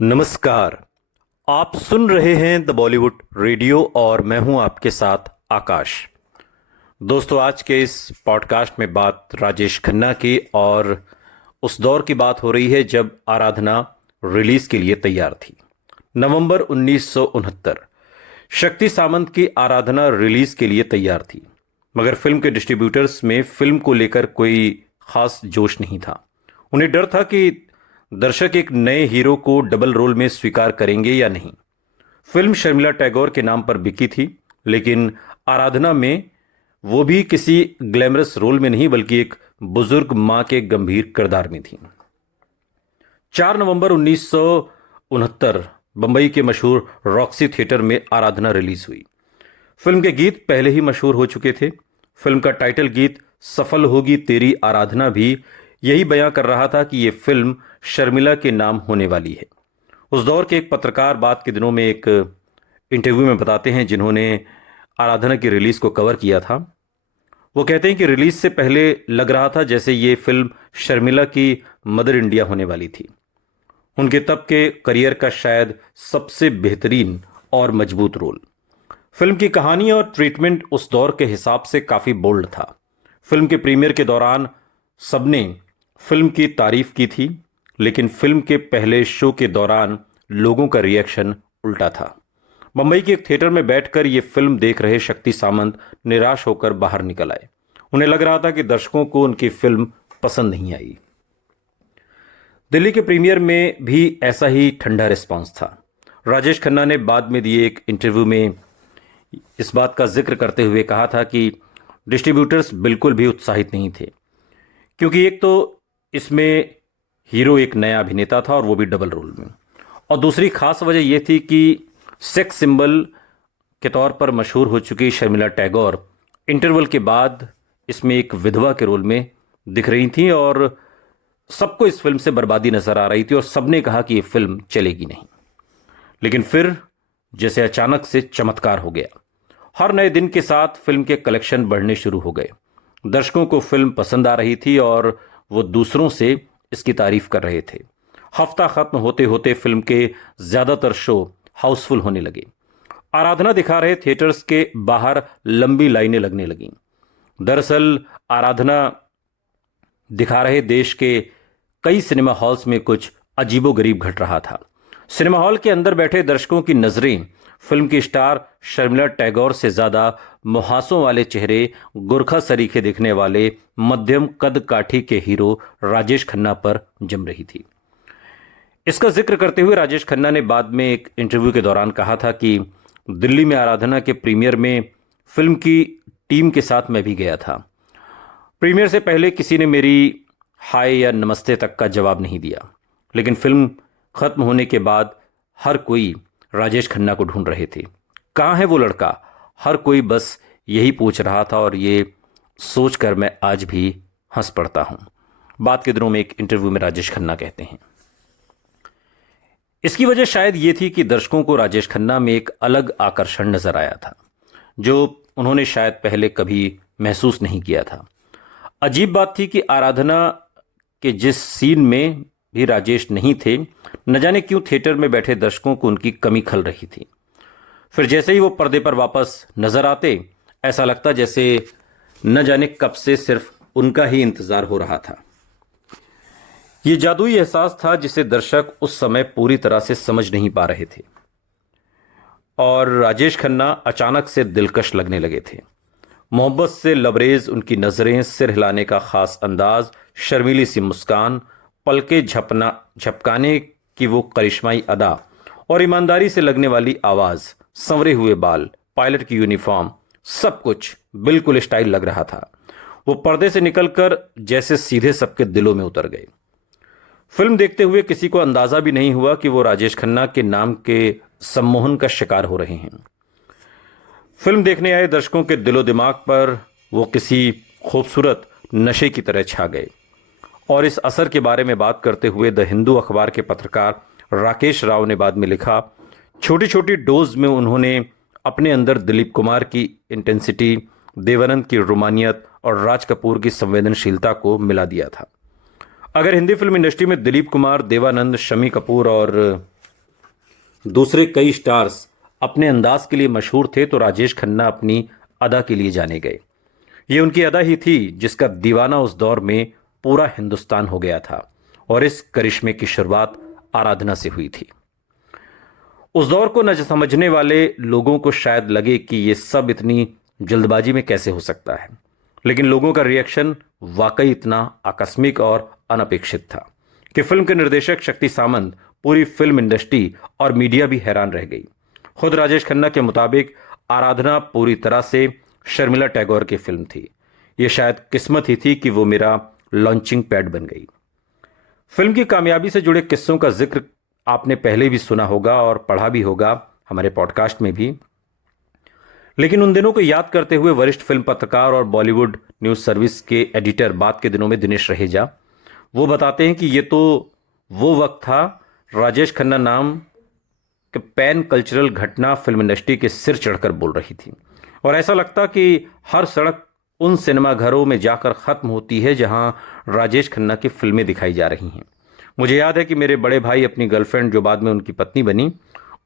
नमस्कार। आप सुन रहे हैं द बॉलीवुड रेडियो और मैं हूं आपके साथ आकाश। दोस्तों, आज के इस पॉडकास्ट में बात राजेश खन्ना की और उस दौर की बात हो रही है जब आराधना रिलीज के लिए तैयार थी। नवंबर 1969 शक्ति सामंत की आराधना रिलीज के लिए तैयार थी, मगर फिल्म के डिस्ट्रीब्यूटर्स में फिल्म को लेकर कोई खास जोश नहीं था। उन्हें डर था कि दर्शक एक नए हीरो को डबल रोल में स्वीकार करेंगे या नहीं। फिल्म शर्मिला टैगोर के नाम पर बिकी थी, लेकिन आराधना में वो भी किसी ग्लैमरस रोल में नहीं बल्कि एक बुजुर्ग मां के गंभीर किरदार में थी। 4 नवंबर 1969 बंबई के मशहूर रॉक्सी थिएटर में आराधना रिलीज हुई। फिल्म के गीत पहले ही मशहूर हो चुके थे। फिल्म का टाइटल गीत सफल होगी तेरी आराधना भी यही बयां कर रहा था कि यह फिल्म शर्मिला के नाम होने वाली है। उस दौर के एक पत्रकार बाद के दिनों में एक इंटरव्यू में बताते हैं, जिन्होंने आराधना की रिलीज को कवर किया था। वो कहते हैं कि रिलीज से पहले लग रहा था जैसे ये फिल्म शर्मिला की मदर इंडिया होने वाली थी, उनके तब के करियर का शायद सबसे बेहतरीन और मजबूत रोल। फिल्म की कहानी और ट्रीटमेंट उस दौर के हिसाब से काफी बोल्ड था। फिल्म के प्रीमियर के दौरान सबने फिल्म की तारीफ की थी, लेकिन फिल्म के पहले शो के दौरान लोगों का रिएक्शन उल्टा था। मुंबई के एक थिएटर में बैठकर यह फिल्म देख रहे शक्ति सामंत निराश होकर बाहर निकल आए। उन्हें लग रहा था कि दर्शकों को उनकी फिल्म पसंद नहीं आई। दिल्ली के प्रीमियर में भी ऐसा ही ठंडा रिस्पांस था। राजेश खन्ना ने बाद में दिए एक इंटरव्यू में इस बात का जिक्र करते हुए कहा था कि डिस्ट्रीब्यूटर्स बिल्कुल भी उत्साहित नहीं थे, क्योंकि एक तो इसमें हीरो एक नया अभिनेता था और वो भी डबल रोल में, और दूसरी खास वजह यह थी कि सेक्स सिंबल के तौर पर मशहूर हो चुकी शर्मिला टैगोर इंटरवल के बाद इसमें एक विधवा के रोल में दिख रही थी और सबको इस फिल्म से बर्बादी नजर आ रही थी और सबने कहा कि ये फिल्म चलेगी नहीं। लेकिन फिर जैसे अचानक से चमत्कार हो गया। हर नए दिन के साथ फिल्म के कलेक्शन बढ़ने शुरू हो गए। दर्शकों को फिल्म पसंद आ रही थी और वो दूसरों से इसकी तारीफ कर रहे थे। हफ्ता खत्म होते होते फिल्म के ज्यादातर शो हाउसफुल होने लगे। आराधना दिखा रहे थिएटर्स के बाहर लंबी लाइनें लगने लगीं। दरअसल आराधना दिखा रहे देश के कई सिनेमा हॉल्स में कुछ अजीबोगरीब घट रहा था। सिनेमा हॉल के अंदर बैठे दर्शकों की नजरें फिल्म की स्टार शर्मिला टैगोर से ज्यादा मुहासों वाले चेहरे, गुरखा सरीखे दिखने वाले मध्यम कद काठी के हीरो राजेश खन्ना पर जम रही थी। इसका जिक्र करते हुए राजेश खन्ना ने बाद में एक इंटरव्यू के दौरान कहा था कि दिल्ली में आराधना के प्रीमियर में फिल्म की टीम के साथ मैं भी गया था। प्रीमियर से पहले किसी ने मेरी हाय या नमस्ते तक का जवाब नहीं दिया, लेकिन फिल्म खत्म होने के बाद हर कोई राजेश खन्ना को ढूंढ रहे थे। कहाँ है वो लड़का? हर कोई बस यही पूछ रहा था और ये सोचकर मैं आज भी हंस पड़ता हूं। बाद के दिनों में एक इंटरव्यू में राजेश खन्ना कहते हैं, इसकी वजह शायद ये थी कि दर्शकों को राजेश खन्ना में एक अलग आकर्षण नजर आया था, जो उन्होंने शायद पहले कभी महसूस नहीं किया था। अजीब बात थी कि आराधना के जिस सीन में भी राजेश नहीं थे, न जाने क्यों थिएटर में बैठे दर्शकों को उनकी कमी खल रही थी। फिर जैसे ही वो पर्दे पर वापस नजर आते, ऐसा लगता जैसे न जाने कब से सिर्फ उनका ही इंतजार हो रहा था। ये जादुई एहसास था जिसे दर्शक उस समय पूरी तरह से समझ नहीं पा रहे थे, और राजेश खन्ना अचानक से दिलकश लगने लगे थे। मोहब्बत से लबरेज उनकी नजरें, सिर हिलाने का खास अंदाज, शर्मीली सी मुस्कान, पलके झपकाने की वो करिश्माई अदा और ईमानदारी से लगने वाली आवाज, संवरे हुए बाल, पायलट की यूनिफॉर्म, सब कुछ बिल्कुल स्टाइल लग रहा था। वो पर्दे से निकलकर जैसे सीधे सबके दिलों में उतर गए। फिल्म देखते हुए किसी को अंदाजा भी नहीं हुआ कि वो राजेश खन्ना के नाम के सम्मोहन का शिकार हो रहे हैं। फिल्म देखने आए दर्शकों के दिलो दिमाग पर वो किसी खूबसूरत नशे की तरह छा गए। और इस असर के बारे में बात करते हुए द हिंदू अखबार के पत्रकार राकेश राव ने बाद में लिखा, छोटी छोटी डोज में उन्होंने अपने अंदर दिलीप कुमार की इंटेंसिटी, देवानंद की रोमानियत और राज कपूर की संवेदनशीलता को मिला दिया था। अगर हिंदी फिल्म इंडस्ट्री में दिलीप कुमार, देवानंद, शम्मी कपूर और दूसरे कई स्टार्स अपने अंदाज के लिए मशहूर थे तो राजेश खन्ना अपनी अदा के लिए जाने गए। ये उनकी अदा ही थी जिसका दीवाना उस दौर में पूरा हिंदुस्तान हो गया था और इस करिश्मे की शुरुआत आराधना से हुई थी। उस दौर को न समझने वाले लोगों को शायद लगे कि ये सब इतनी जल्दबाजी में कैसे हो सकता है, लेकिन लोगों का रिएक्शन वाकई इतना आकस्मिक और अनपेक्षित था कि फिल्म के निर्देशक शक्ति सामंत, पूरी फिल्म इंडस्ट्री और मीडिया भी हैरान रह गई। खुद राजेश खन्ना के मुताबिक आराधना पूरी तरह से शर्मिला टैगोर की फिल्म थी। यह शायद किस्मत ही थी कि वो मेरा लॉन्चिंग पैड बन गई। फिल्म की कामयाबी से जुड़े किस्सों का जिक्र आपने पहले भी सुना होगा और पढ़ा भी होगा हमारे पॉडकास्ट में भी, लेकिन उन दिनों को याद करते हुए वरिष्ठ फिल्म पत्रकार और बॉलीवुड न्यूज सर्विस के एडिटर बाद के दिनों में दिनेश रहेजा वो बताते हैं कि ये तो वो वक्त था राजेश खन्ना नाम के पैन कल्चरल घटना फिल्म इंडस्ट्री के सिर चढ़कर बोल रही थी और ऐसा लगता कि हर सड़क उन सिनेमाघरों में जाकर खत्म होती है जहां राजेश खन्ना की फिल्में दिखाई जा रही हैं। मुझे याद है कि मेरे बड़े भाई अपनी गर्लफ्रेंड, जो बाद में उनकी पत्नी बनी,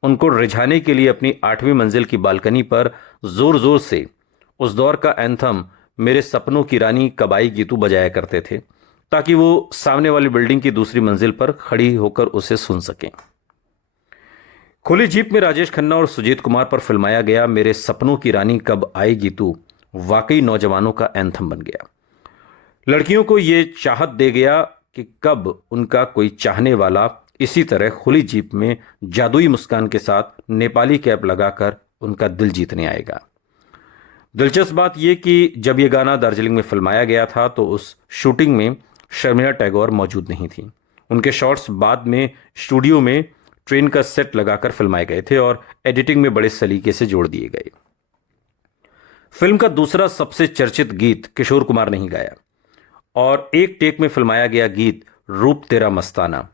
उनको रिझाने के लिए अपनी 8वीं मंजिल की बालकनी पर जोर जोर से उस दौर का एंथम मेरे सपनों की रानी कब आएगी तू बजाया करते थे ताकि वो सामने वाली बिल्डिंग की दूसरी मंजिल पर खड़ी होकर उसे सुन सकें। खुली जीप में राजेश खन्ना और सुजीत कुमार पर फिल्माया गया मेरे सपनों की रानी कब आएगी तू वाकई नौजवानों का एंथम बन गया। लड़कियों को ये चाहत दे गया कि कब उनका कोई चाहने वाला इसी तरह खुली जीप में जादुई मुस्कान के साथ नेपाली कैप लगाकर उनका दिल जीतने आएगा। दिलचस्प बात यह कि जब यह गाना दार्जिलिंग में फिल्माया गया था तो उस शूटिंग में शर्मिला टैगोर मौजूद नहीं थी। उनके शॉट्स बाद में स्टूडियो में ट्रेन का सेट लगाकर फिल्माए गए थे और एडिटिंग में बड़े सलीके से जोड़ दिए गए। फिल्म का दूसरा सबसे चर्चित गीत किशोर कुमार ने ही गाया और एक टेक में फिल्माया गया गीत रूप तेरा मस्ताना।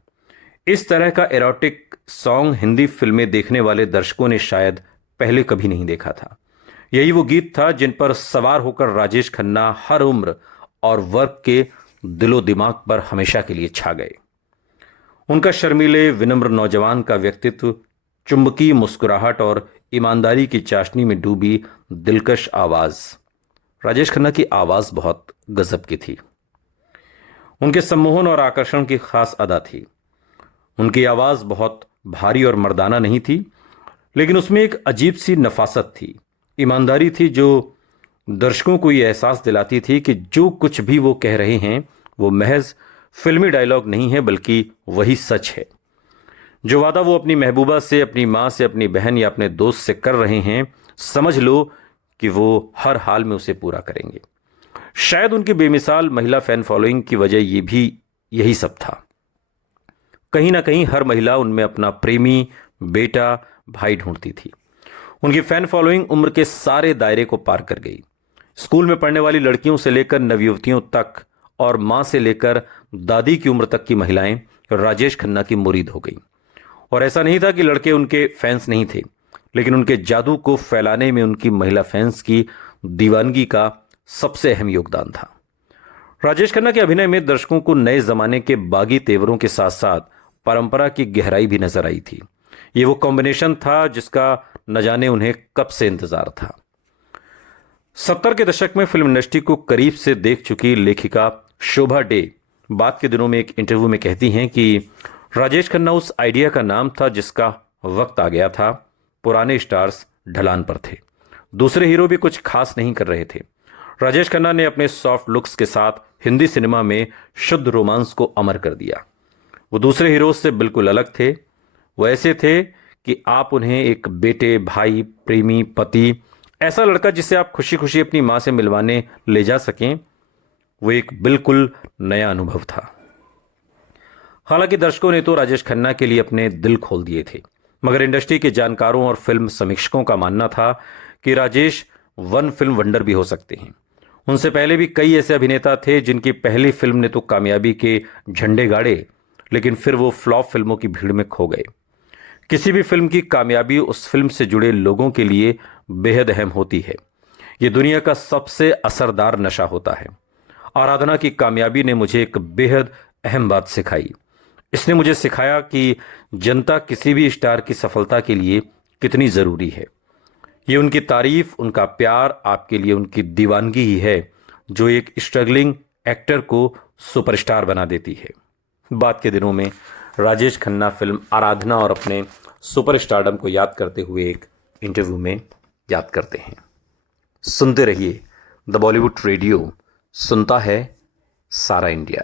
इस तरह का एरोटिक सॉन्ग हिंदी फिल्में देखने वाले दर्शकों ने शायद पहले कभी नहीं देखा था। यही वो गीत था जिन पर सवार होकर राजेश खन्ना हर उम्र और वर्ग के दिलो दिमाग पर हमेशा के लिए छा गए। उनका शर्मीले विनम्र नौजवान का व्यक्तित्व, चुंबकीय मुस्कुराहट और ईमानदारी की चाशनी में डूबी दिलकश आवाज। राजेश खन्ना की आवाज बहुत गजब की थी। उनके सम्मोहन और आकर्षण की खास अदा थी। उनकी आवाज बहुत भारी और मर्दाना नहीं थी, लेकिन उसमें एक अजीब सी नफासत थी, ईमानदारी थी जो दर्शकों को यह एहसास दिलाती थी कि जो कुछ भी वो कह रहे हैं वो महज फिल्मी डायलॉग नहीं है बल्कि वही सच है। जो वादा वो अपनी महबूबा से, अपनी माँ से, अपनी बहन या अपने दोस्त से कर रहे हैं, समझ लो कि वो हर हाल में उसे पूरा करेंगे। शायद उनकी बेमिसाल महिला फैन फॉलोइंग की वजह ये भी यही सब था। कहीं ना कहीं हर महिला उनमें अपना प्रेमी, बेटा, भाई ढूंढती थी। उनकी फैन फॉलोइंग उम्र के सारे दायरे को पार कर गई। स्कूल में पढ़ने वाली लड़कियों से लेकर नवयुवतियों तक और मां से लेकर दादी की उम्र तक की महिलाएं राजेश खन्ना की मुरीद हो गई। और ऐसा नहीं था कि लड़के उनके फैंस नहीं थे, लेकिन उनके जादू को फैलाने में उनकी महिला फैंस की दीवानगी का सबसे अहम योगदान था। राजेश खन्ना के अभिनय में दर्शकों को नए जमाने के बागी तेवरों के साथ साथ परंपरा की गहराई भी नजर आई थी। ये वो कॉम्बिनेशन था जिसका न जाने उन्हें कब से इंतजार था। 70 के दशक में फिल्म इंडस्ट्री को करीब से देख चुकी लेखिका शोभा डे बाद के दिनों में एक इंटरव्यू में कहती हैं कि राजेश खन्ना उस आइडिया का नाम था जिसका वक्त आ गया था। पुराने स्टार्स ढलान पर थे, दूसरे हीरो भी कुछ खास नहीं कर रहे थे। राजेश खन्ना ने अपने सॉफ्ट लुक्स के साथ हिंदी सिनेमा में शुद्ध रोमांस को अमर कर दिया। वो दूसरे हीरोज से बिल्कुल अलग थे। वो ऐसे थे कि आप उन्हें एक बेटे, भाई, प्रेमी, पति, ऐसा लड़का जिसे आप खुशी खुशी अपनी मां से मिलवाने ले जा सकें, वो एक बिल्कुल नया अनुभव था। हालांकि दर्शकों ने तो राजेश खन्ना के लिए अपने दिल खोल दिए थे, मगर इंडस्ट्री के जानकारों और फिल्म समीक्षकों का मानना था कि राजेश वन फिल्म वंडर भी हो सकते हैं। उनसे पहले भी कई ऐसे अभिनेता थे जिनकी पहली फिल्म ने तो कामयाबी के झंडे गाड़े, लेकिन फिर वो फ्लॉप फिल्मों की भीड़ में खो गए। किसी भी फिल्म की कामयाबी उस फिल्म से जुड़े लोगों के लिए बेहद अहम होती है। ये दुनिया का सबसे असरदार नशा होता है। आराधना की कामयाबी ने मुझे एक बेहद अहम बात सिखाई। इसने मुझे सिखाया कि जनता किसी भी स्टार की सफलता के लिए कितनी ज़रूरी है। ये उनकी तारीफ, उनका प्यार, आपके लिए उनकी दीवानगी ही है जो एक स्ट्रगलिंग एक्टर को सुपरस्टार बना देती है। बाद के दिनों में राजेश खन्ना फिल्म आराधना और अपने सुपरस्टारडम को याद करते हुए एक इंटरव्यू में याद करते हैं। सुनते रहिए द बॉलीवुड रेडियो, सुनता है सारा इंडिया।